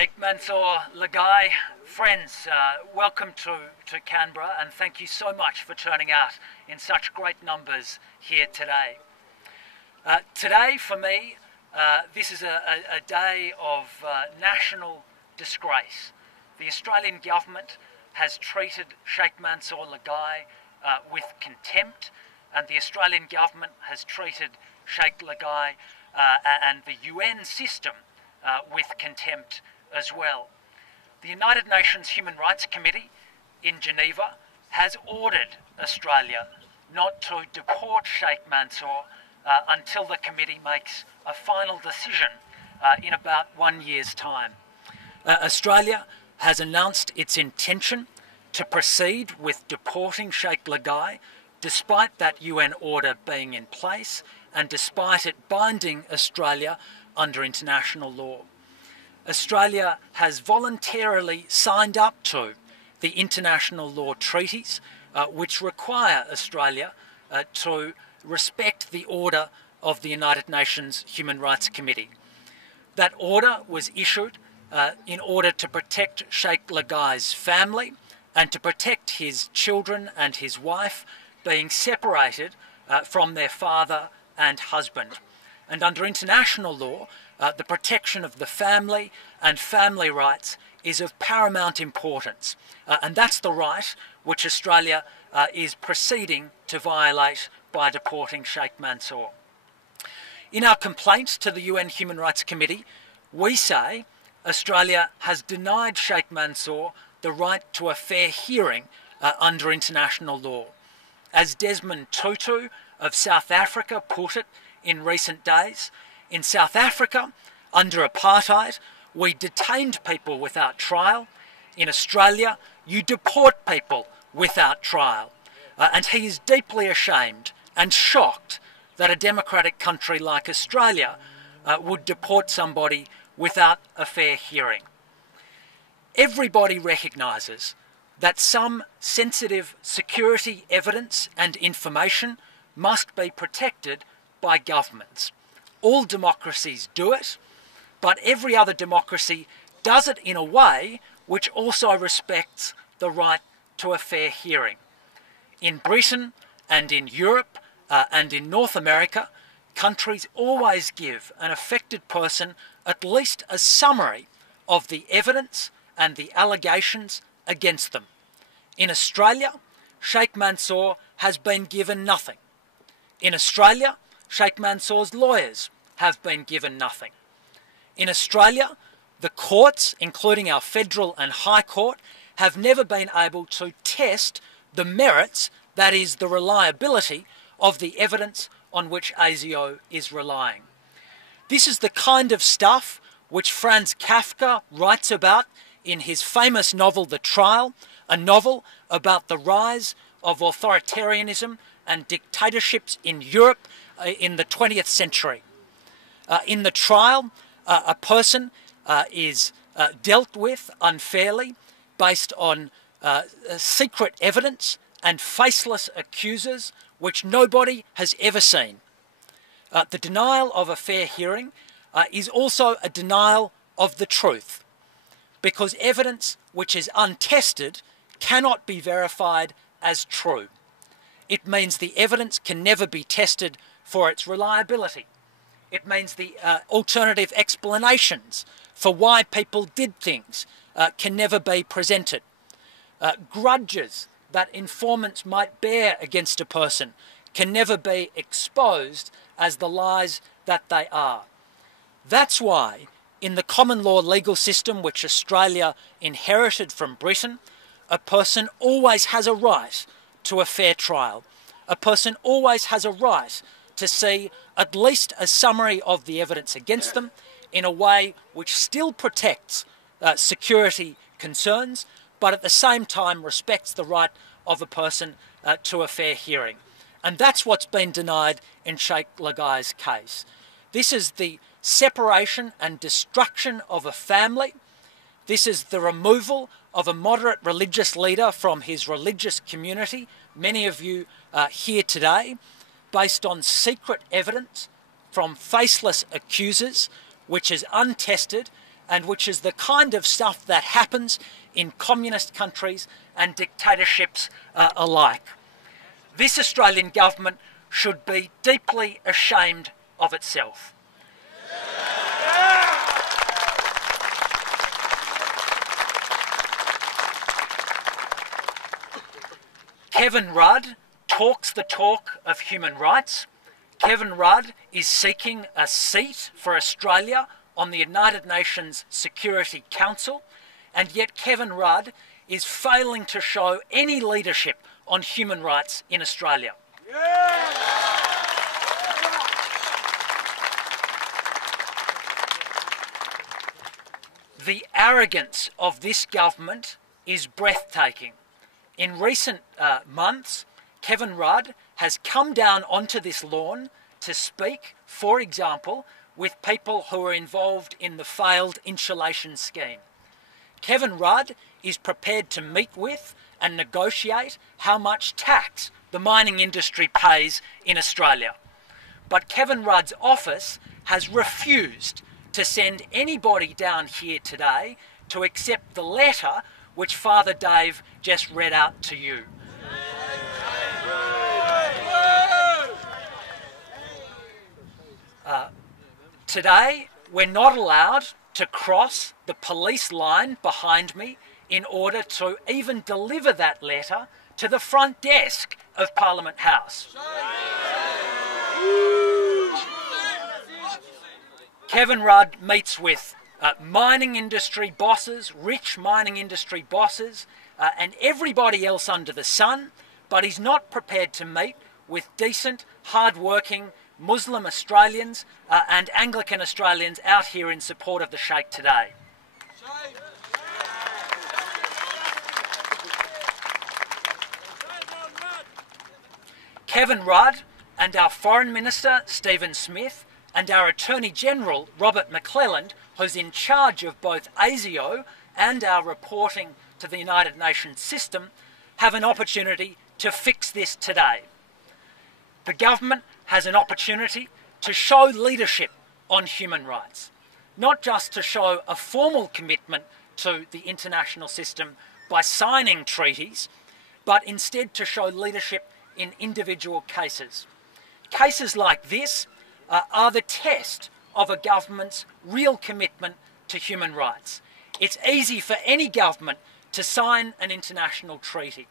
Sheikh Mansour Leghaei, friends, welcome to Canberra, and thank you so much for turning out in such great numbers here today. Today, for me, this is a day of national disgrace. The Australian government has treated Sheikh Mansour Leghaei with contempt, and the Australian government has treated Sheikh Leghaei and the UN system with contempt as well. The United Nations Human Rights Committee in Geneva has ordered Australia not to deport Sheikh Mansour until the committee makes a final decision in about 1 year's time. Australia has announced its intention to proceed with deporting Sheikh Leghaei despite that UN order being in place and despite it binding Australia under international law. Australia has voluntarily signed up to the international law treaties which require Australia to respect the order of the United Nations Human Rights Committee. That order was issued in order to protect Sheikh Leghaei's family and to protect his children and his wife being separated from their father and husband. And under international law, the protection of the family and family rights is of paramount importance. And that's the right which Australia is proceeding to violate by deporting Sheikh Mansour. In our complaint to the UN Human Rights Committee, we say Australia has denied Sheikh Mansour the right to a fair hearing under international law. As Desmond Tutu of South Africa put it in recent days, in South Africa, under apartheid, we detained people without trial. In Australia, you deport people without trial. And he is deeply ashamed and shocked that a democratic country like Australia would deport somebody without a fair hearing. Everybody recognises that some sensitive security evidence and information must be protected by governments. All democracies do it, but every other democracy does it in a way which also respects the right to a fair hearing. In Britain and in Europe and in North America, countries always give an affected person at least a summary of the evidence and the allegations against them. In Australia, Sheikh Mansour has been given nothing. In Australia, Sheikh Mansour's lawyers have been given nothing. In Australia, the courts, including our federal and high court, have never been able to test the merits, that is, the reliability of the evidence on which ASIO is relying. This is the kind of stuff which Franz Kafka writes about in his famous novel The Trial, a novel about the rise of authoritarianism and dictatorships in Europe in the 20th century. In The Trial, a person is dealt with unfairly based on secret evidence and faceless accusers which nobody has ever seen. The denial of a fair hearing is also a denial of the truth, because evidence which is untested cannot be verified as true. It means the evidence can never be tested for its reliability. It means the alternative explanations for why people did things can never be presented. Grudges that informants might bear against a person can never be exposed as the lies that they are. That's why, in the common law legal system which Australia inherited from Britain, a person always has a right to a fair trial. A person always has a right to see at least a summary of the evidence against them in a way which still protects security concerns, but at the same time respects the right of a person to a fair hearing. And that's what's been denied in Sheikh Leghaei's case. This is the separation and destruction of a family. This is the removal of a moderate religious leader from his religious community, many of you here today, based on secret evidence from faceless accusers, which is untested and which is the kind of stuff that happens in communist countries and dictatorships alike. This Australian government should be deeply ashamed of itself. Kevin Rudd talks the talk of human rights. Kevin Rudd is seeking a seat for Australia on the United Nations Security Council, and yet Kevin Rudd is failing to show any leadership on human rights in Australia. The arrogance of this government is breathtaking. In recent months, Kevin Rudd has come down onto this lawn to speak, for example, with people who are involved in the failed insulation scheme. Kevin Rudd is prepared to meet with and negotiate how much tax the mining industry pays in Australia. But Kevin Rudd's office has refused to send anybody down here today to accept the letter which Father Dave just read out to you. Today, we're not allowed to cross the police line behind me in order to even deliver that letter to the front desk of Parliament House. Kevin Rudd meets with mining industry bosses, rich mining industry bosses, and everybody else under the sun, but he's not prepared to meet with decent, hard-working Muslim Australians and Anglican Australians out here in support of the Sheikh today. Kevin Rudd and our Foreign Minister, Stephen Smith, and our Attorney General, Robert McClelland, who's in charge of both ASIO and our reporting to the United Nations system, have an opportunity to fix this today. The government has an opportunity to show leadership on human rights, not just to show a formal commitment to the international system by signing treaties, but instead to show leadership in individual cases. Cases like this are the test of a government's real commitment to human rights. It's easy for any government to sign an international treaty,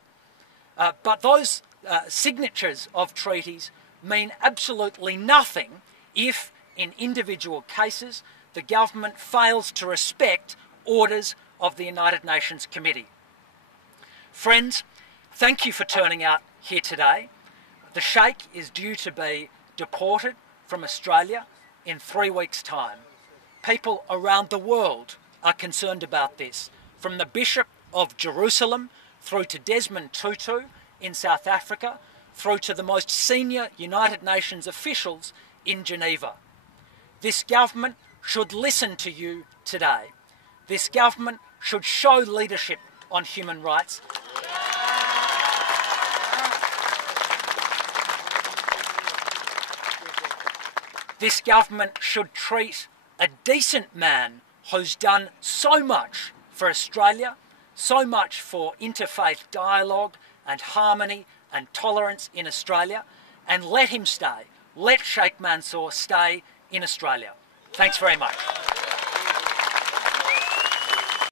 but those signatures of treaties mean absolutely nothing if, in individual cases, the government fails to respect orders of the United Nations Committee. Friends, thank you for turning out here today. The Sheikh is due to be deported from Australia in 3 weeks' time. People around the world are concerned about this, from the Bishop of Jerusalem through to Desmond Tutu in South Africa, through to the most senior United Nations officials in Geneva. This government should listen to you today. This government should show leadership on human rights. This government should treat a decent man who's done so much for Australia, so much for interfaith dialogue and harmony and tolerance in Australia, and let him stay. Let Sheikh Mansour stay in Australia. Thanks very much.